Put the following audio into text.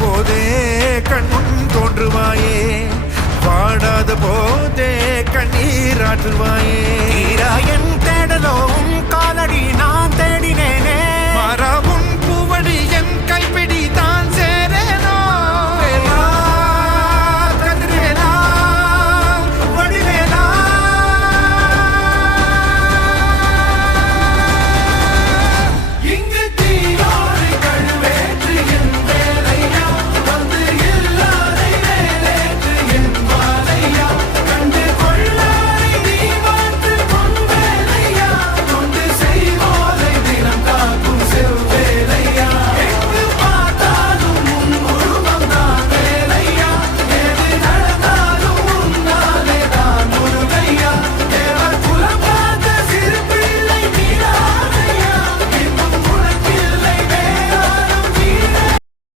போதே கண்முன் தோன்றுவாயே, வாடாத போதே கண்ணீராற்றுவாயே. என் தேடலும் காலடி நான் தேடினேனே, மாறாவும் பூவடி என் கைப்பிடி